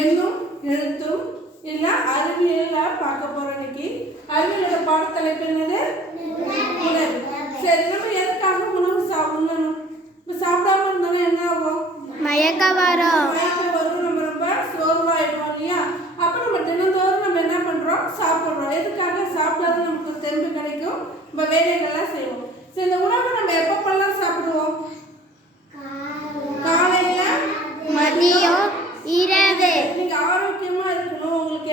எண்ணும் எழுத்தும் இல்ல அறிவியல்ல பார்க்க போறோம் இன்னைக்கு. அறிவியலோட பாடத்தலைப்பு என்னது? சரி நம்ம எதுக்காக உணவு சாப்பிடணும் இப்போ சாப்பிடாம இருந்தாலும் என்ன ஆகும்? மயக்க வரும் மயக்கம் வரும் நம்ம ரொம்ப சோர்வாயிடுவோம் இல்லையா? அப்போ நம்ம தினந்தோறும் நம்ம என்ன பண்றோம்? சாப்பிட்றோம். எதுக்காக சாப்பிட்டாதான் நமக்கு தெம்பு கிடைக்கும்? நம்ம வேலைகள்லாம் செய்வோம். சரி இந்த உணவை நம்ம எப்பப்பெல்லாம் சாப்பிடுவோம்? காலையில மதியம்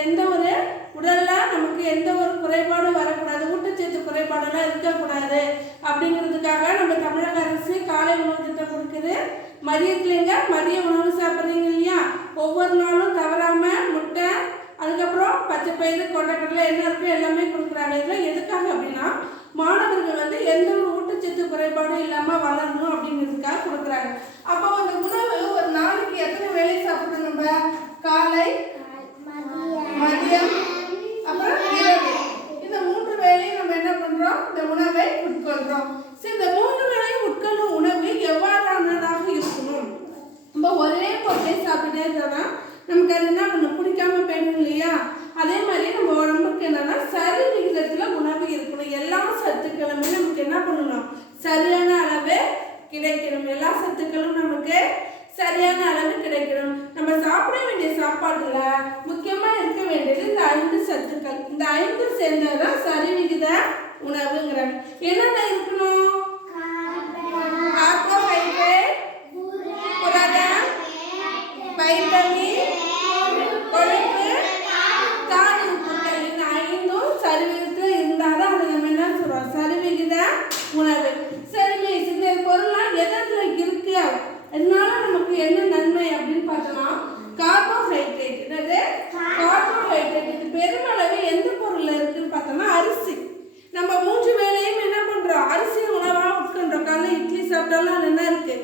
எந்த ஒரு உடல்ல நமக்கு எந்த ஒரு குறைபாடும் வரக்கூடாது ஊட்டச்சத்து குறைபாடெல்லாம் இருக்கக்கூடாது அப்படிங்கிறதுக்காக நம்ம தமிழக அரசு காலை உணவு திட்டம் கொடுக்குது. மதியத்துலங்க மதிய உணவு சாப்பிட்றீங்க இல்லையா? ஒவ்வொரு நாளும் தவறாம முட்டை அதுக்கப்புறம் பச்சை பயிறு கொண்டக்கடலை என்ன இருக்கோ எல்லாமே கொடுக்குறாங்க. இதெல்லாம் எதுக்காக அப்படின்னா மாணவர்கள் வந்து எந்த ஒரு ஊட்டச்சத்து குறைபாடும் இல்லாமல் வளரணும் அப்படிங்கிறதுக்காக கொடுக்குறாங்க அப்போ அந்த உணவு ஒரு நாளைக்கு எத்தனை வேளை சாப்பிடணும் நம்ம காலை மதியம் அப்புறம் இரவு இந்த மூன்று வேளையும் நம்ம என்ன பண்றோம் இந்த உணவை உட்கொள்றோம் சரி இந்த மூன்று வேளையும் உட்கொள்ளும் உணவு எவ்வாறானதாக இருக்கணும் நம்ம ஒரே பொருளை சாப்பிட்டே இருந்தோம்னா நமக்கு அது என்ன பண்ணும் பிடிக்காம போயிடும் இல்லையா அதே மாதிரி நம்ம உடம்புக்கு என்னன்னா சரி விகிதத்துல உணவு இருக்கணும் எல்லா சத்துக்களுமே நமக்கு என்ன பண்ணணும்? சரியான அளவு கிடைக்கணும். எல்லா சத்துக்களும் நமக்கு சரியான அளவு கிடைக்கணும். நம்ம சாப்பிட வேண்டிய சாப்பாடுல முக்கியமா இருக்க வேண்டியது இந்த ஐந்து சத்துக்கள். இந்த ஐந்து சேர்ந்ததுதான் சரி விகித உணவுங்கிறாங்க. என்னென்ன இருக்கு கார்போஹைட்ரேட் புரதம் வைட்டமின் கொழுப்பு தாது உப்புக்கள் இந்த ஐந்தும் சரிவிகிதத்தில் இருந்தால் தான் அதை நம்ம என்ன சொல்கிறோம் சரிவிகித உணவு சரி மிஸ் இந்த பொருள்லாம் எதில் இருக்கு அதனால நமக்கு என்ன நன்மை அப்படின்னு பார்த்தோம்னா கார்போஹைட்ரேட் என்னது கார்போஹைட்ரேட் இது பெருமளவு எந்த பொருள்ல இருக்குன்னு பார்த்தோம்னா அரிசி நம்ம மூன்று வேளையும் என்ன பண்றோம் அரிசி உணவா உட்கொண்டோம் காலைல இட்லி சாப்பிட்டாலும் அதுல என்ன இருக்கு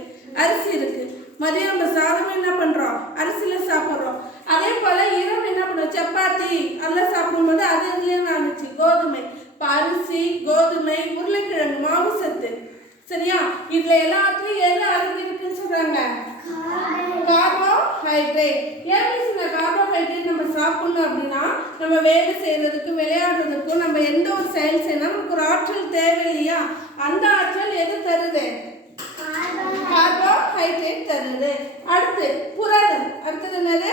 அரிசி இருக்கு மதியம் நம்ம சாதமும் என்ன பண்ணுறோம் அரிசியில் சாப்பிட்றோம். அதே போல் இரவு என்ன பண்ணுறோம் சப்பாத்தி. அதெல்லாம் சாப்பிடும்போது அது இதுலேயும் இருந்துச்சு? கோதுமை. இப்போ அரிசி கோதுமை உருளைக்கிழங்கு மாவு சத்து. சரியா? இதுல எல்லாத்துலயும் எது அடங்கி இருக்குன்னு சொல்றாங்க? கார்போஹைட்ரேட் ஏன் இந்த கார்போஹைட்ரேட் நம்ம சாப்பிடணும் அப்படின்னா நம்ம வேலை செய்கிறதுக்கும் விளையாடுறதுக்கும் நம்ம எந்த ஒரு செயல் செய்யணும் நமக்கு ஒரு ஆற்றல் தேவை இல்லையா? அந்த ஆற்றல் எது தருது? கார்போஹைட்ரேட் தருது. அடுத்து புரதம். அடுத்தது என்னது?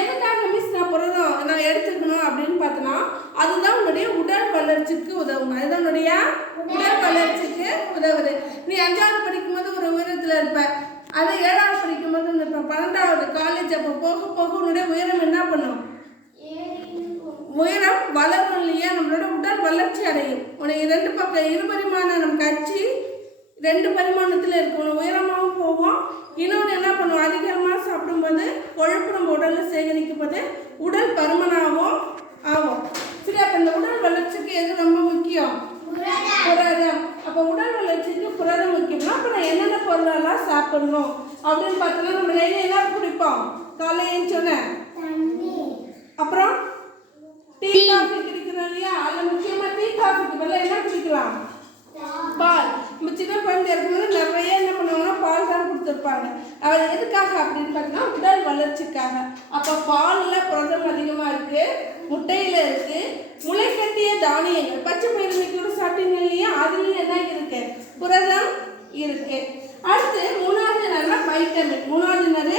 எதுக்காக மிஸ் நான் புரதம் நான் எடுத்துக்கணும் அப்படின்னு பார்த்தோன்னா அதுதான் உன்னுடைய உடல் வளர்ச்சிக்கு உதவும் அதுதான் உன்னுடைய உடல் வளர்ச்சிக்கு உதவுது. நீ அஞ்சாவது படிக்கும்போது ஒரு உயரத்தில் இருப்ப. அது ஏழாவது படிக்கும்போது இந்த இப்போ பன்னெண்டாவது காலேஜ் அப்போ போக போக உன்னுடைய உயரம் என்ன பண்ணும்? உயரம் வளரும் இல்லையா? நம்மளோட உடல் வளர்ச்சி அடையும். உனக்கு ரெண்டு பக்கம் இருபரிமாண பண்ணுவோம் அதிகமாக சாப்பிடும்போது கொழுப்பு நம்ம உடலில் சேகரிக்கும் போது உடல் பருமனாகவும் ஆகும். சரி அப்போ இந்த உடல் வளர்ச்சிக்கு எது ரொம்ப முக்கியம்? புரதம். அப்போ உடல் வளர்ச்சிக்கு புரதம் முக்கியம்னா அப்போ நான் என்னென்ன பொருளெல்லாம் சாப்பிடணும் அப்படின்னு பார்த்தோன்னா நம்ம டெய்லி என்ன குடிப்போம். காலையில் சொன்னேன். அப்புறம் டீ காஃபி குடிக்கிறோம் இல்லையா? அதில் முக்கியமாக டீ காஃபிக்கு பதிலா என்ன குடிக்கலாம்? பால். நம்ம சின்ன குழந்தை இருக்கும்போது நிறைய என்ன பண்ணுவாங்கன்னா பால் தான் கொடுத்துருப்பாங்க அது எதுக்காக அப்படின்னு பார்த்தீங்கன்னா உடல் வளர்ச்சிக்காக. அப்போ பாலில் புரதம் அதிகமாக இருக்கு முட்டையில் இருக்கு முளைக்கட்டிய தானியங்கள் பச்சை இன்னைக்கு கூட சாப்பிட்டீங்க இல்லையா? அதுலேயும் என்ன இருக்கு? புரதம் இருக்கு. அடுத்து மூணாவது என்னன்னா வைட்டமின் மூணாவது என்னது?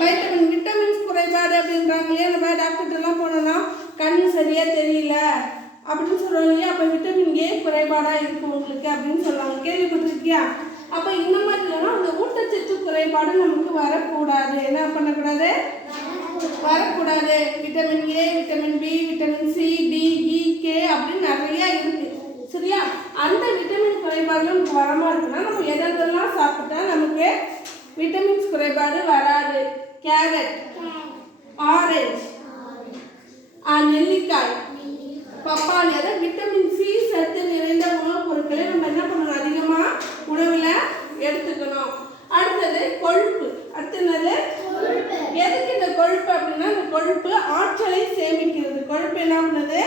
வைட்டமின் விட்டமின்ஸ் குறைபாடு அப்படின்றாங்க இல்லையா? நம்ம டாக்டர்கிட்டலாம் போனோம்னா கண் சரியா தெரியல அப்படின்னு சொல்றாங்க இல்லையா? அப்போ விட்டமின் ஏ குறைபாடாக இருக்கும் உங்களுக்கு அப்படின்னு சொல்லுவாங்க. கேள்விப்பட்டிருக்கியா? அப்போ இந்த மாதிரி இல்லைன்னா அந்த ஊட்டச்சத்து குறைபாடு நமக்கு வரக்கூடாது. என்ன பண்ணக்கூடாது? வரக்கூடாது. Vitamin A vitamin B vitamin C D E K அப்படின்னு நிறைய இருக்கு. சரியா? அந்த விட்டமின் குறைபாடு நமக்கு வரமா இருக்குன்னா நம்ம எதெல்லாம் சாப்பிட்டா நமக்கு விட்டமின்ஸ் குறைபாடு வராது? கேரட் ஆரஞ்சு நெல்லிக்காய் பப்பாளி அதாவது விட்டமின் சி சத்து நிறைந்த உணவுப் பொருட்களை நம்ம என்ன பண்ணணும் அதிகமாக உணவில் எடுத்துக்கணும் அடுத்தது கொழுப்பு அடுத்து என்னது எதுக்கு இந்த கொழுப்பு அப்படின்னா இந்த கொழுப்பு ஆற்றலை சேமிக்கிறது கொழுப்பு என்ன பண்ணுது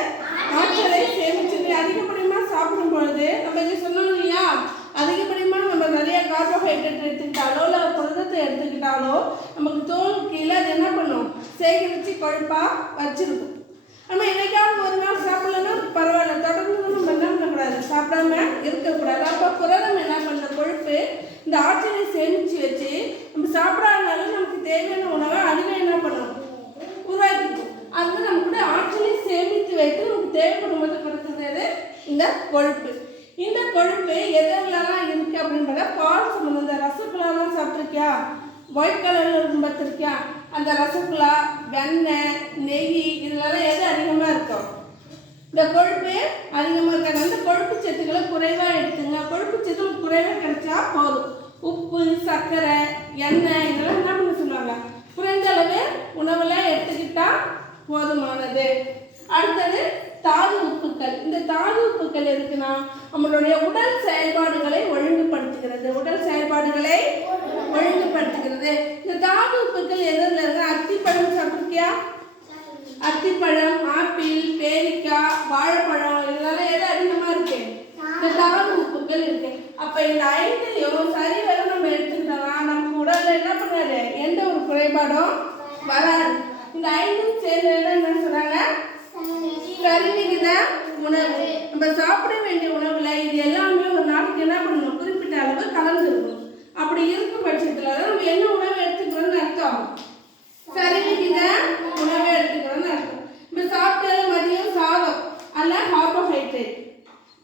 ஆற்றலை சேமிச்சு அதிகப்படியமாக சாப்பிடும் பொழுது நம்ம இங்கே சொன்னோம் இல்லையா அதிகப்படியமாக நம்ம நிறைய கார்போஹைட்ரேட் எடுத்துக்கிட்டாலோ இல்லை புரதத்தை எடுத்துக்கிட்டாலோ நமக்கு தோல் கீழே அது என்ன பண்ணும் சேகரித்து கொழுப்பாக வச்சுருக்கும். நம்ம என்னைக்காவது ஒரு நாள் சாப்பிடலன்னா பரவாயில்ல தொடர்ந்து நம்ம என்ன பண்ணக்கூடாது. சாப்பிடாம இருக்கக்கூடாது. அப்போ புரதம் என்ன பண்ணுற கொழுப்பு இந்த ஆற்றலை சேமித்து வச்சு நம்ம சாப்பிடாதனால நமக்கு தேவையான உணவை அதுவே என்ன பண்ணும்? உருவாக்கிக்கும். அது நம்ம கூட ஆற்றலை சேமித்து வைத்து நமக்கு தேவைப்படும் போது கொடுக்குறது இந்த கொழுப்பு. இந்த கொழுப்பு எதெல்லாம் இருக்குது அப்படின்னு பார்த்தா பால் சம்மந்தம் இந்த ரசகுல்லாலாம் சாப்பிட்ருக்கியா ஒயிட் கலரில் இருக்கும் பார்த்துருக்கியா? அந்த ரசகுல்லா வெண்ணெய் நெய் இதெல்லாம் எது அதிகமாக இருக்கும்? இந்த கொழுப்பு அதிகமாக இருக்காது. அந்த கொழுப்பு சத்துக்களை குறைவாக எடுத்துங்க. கொழுப்பு சத்து குறைவாக கிடைச்சா போதும். உப்பு சர்க்கரை எண்ணெய் இதெல்லாம் என்ன பண்ண சொல்லுவாங்க? குறைந்த அளவு உணவில் எடுத்துக்கிட்டால் போதுமானது. அடுத்தது தாது உப்புக்கள். இந்த தாது உப்புக்கள் எதுக்குன்னா நம்மளுடைய உடல் செயல்பாடுகளை ஒழுங்குபடுத்துகிறது. உடல் செயல்பாடுகளை ஒழுங்கு இந்த தாது உப்புக்கள் எதில் இருக்கு அத்திப்பழம் அத்திப்பழம் ஆப்பிள் பேரிக்காய் வாழைப்பழம் இதெல்லாம் எது அதிகமாக இருக்கு? இந்த தவறு உப்புகள் இருக்கு. அப்ப இந்த ஐந்தையும் சரி வர நம்ம எடுத்துக்கிட்டோம்னா நம்ம உடல்ல என்ன பண்ணாரு எந்த ஒரு குறைபாடும் வராது. இந்த ஐந்தும் சேர்ந்து என்ன சொல்றாங்க? சரிவிகித உணவு. நம்ம சாப்பிட வேண்டிய உணவுல இது எல்லாமே ஒரு நாளைக்கு என்ன பண்ணணும் குறிப்பிட்ட அளவு கலந்துருக்கணும் அப்படி இருக்கும் பட்சத்துல தான் நம்ம என்ன உணவு எடுத்துக்கிறோம்னு அர்த்தம் சரிவிகித உணவை எடுத்துக்கிறோம்னு அர்த்தம் நம்ம சாப்பிட்டது மதியம் சாதம் அல்ல கார்போஹைட்ரேட்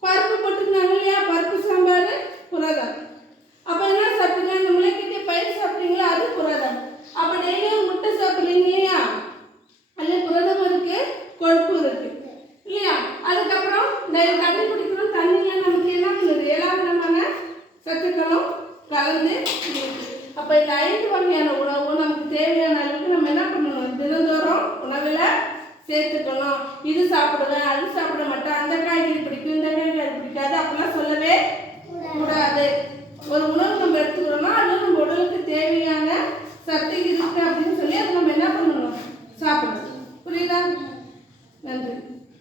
பருப்பு போட்டுருந்தாங்க இல்லையா பருப்பு சாம்பார் புரதம் அப்போ என்ன சாப்பிட்டீங்க இந்த முளைக்கட்டிய பயிர் சாப்பிட்டீங்களா அது புரதம் அப்போ டெய்லியும் முட்டை சாப்பிட்றீங்க இல்லையா அதில் புரதம் இருக்கு கொழுப்பு இருக்கு இல்லையா அதுக்கப்புறம் இந்த தண்ணி குடிக்கணும் தண்ணியில் நமக்கு என்ன பண்ணுது எல்லா விதமான சத்துக்களும் கலந்து அப்போ இந்த ஐந்து வகையான உணவு நமக்கு தேவையான அளவுக்கு நம்ம என்ன பண்ணணும்? தினந்தோறும் உணவில் சேர்த்துக்கணும். இது சாப்பிடுவேன் அது சாப்பிட மாட்டேன் அந்த காய்கறி